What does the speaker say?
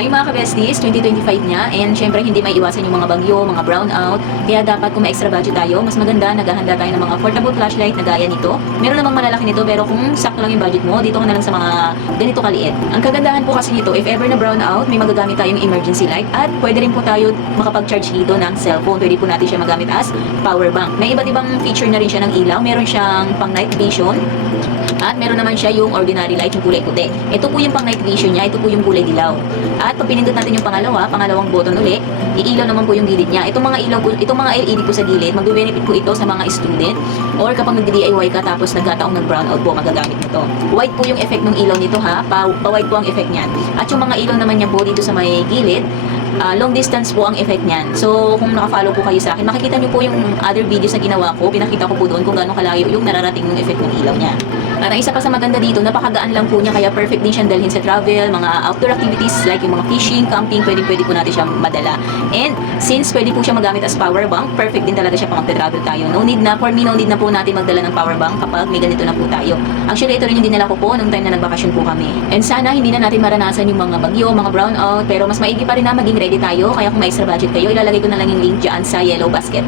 Hi mga ka-besties, 2025 niya and syempre hindi may iwasan yung mga bagyo, mga brownout. Kaya dapat kung may extra budget tayo, mas maganda naghahanda tayo ng mga portable flashlight na gaya nito. Meron namang malalaki nito pero kung sakto lang yung budget mo, dito ka na lang sa mga ganito kaliit. Ang kagandahan po kasi nito, if ever na brownout, may magagamit tayong emergency light at pwede rin po tayo makapag-charge dito ng cellphone. Pwede po natin siya magamit as power bank. May iba't ibang feature na rin siya ng ilaw. Meron siyang pang night vision. At meron naman siya yung ordinary light, yung kulay puti. Ito po yung pang night vision niya, ito po yung kulay dilaw. At pag pinindot natin yung pangalawang button uli, iilaw naman po yung gilid niya. Itong mga ilaw po, itong mga LED po sa gilid, magbe-benefit po ito sa mga student or kapag nagdi-DIY ka tapos nagkataong nag-brownout po, magagamit nito. White po yung effect ng ilaw nito ha, pa-white po ang effect niyan. At yung mga ilaw naman niya po dito sa may gilid, long distance po ang effect niyan. So, kung naka-follow po kayo sa akin, makikita niyo po yung other videos na ginawa ko. Pinakita ko po doon kung gaano kalayo yung nararating ng effect ng ilaw niya. At ang isa pa sa maganda dito, napakagaan lang po niya, kaya perfect din siyang dalhin sa travel, mga outdoor activities like yung mga fishing, camping, pwede po natin siya madala. And since pwede po siya magamit as power bank, perfect din talaga siya pang magte-travel tayo. No need na po natin magdala ng power bank kapag may ganito na po tayo. Actually, ito rin yung dinala ko po nung time na nagbakasyon po kami. And sana hindi na natin maranasan yung mga bagyo, mga brownout, pero mas maigi pa rin na maging ready tayo. Kaya kung may extra budget kayo, ilalagay ko na lang yung link dyan sa yellow basket.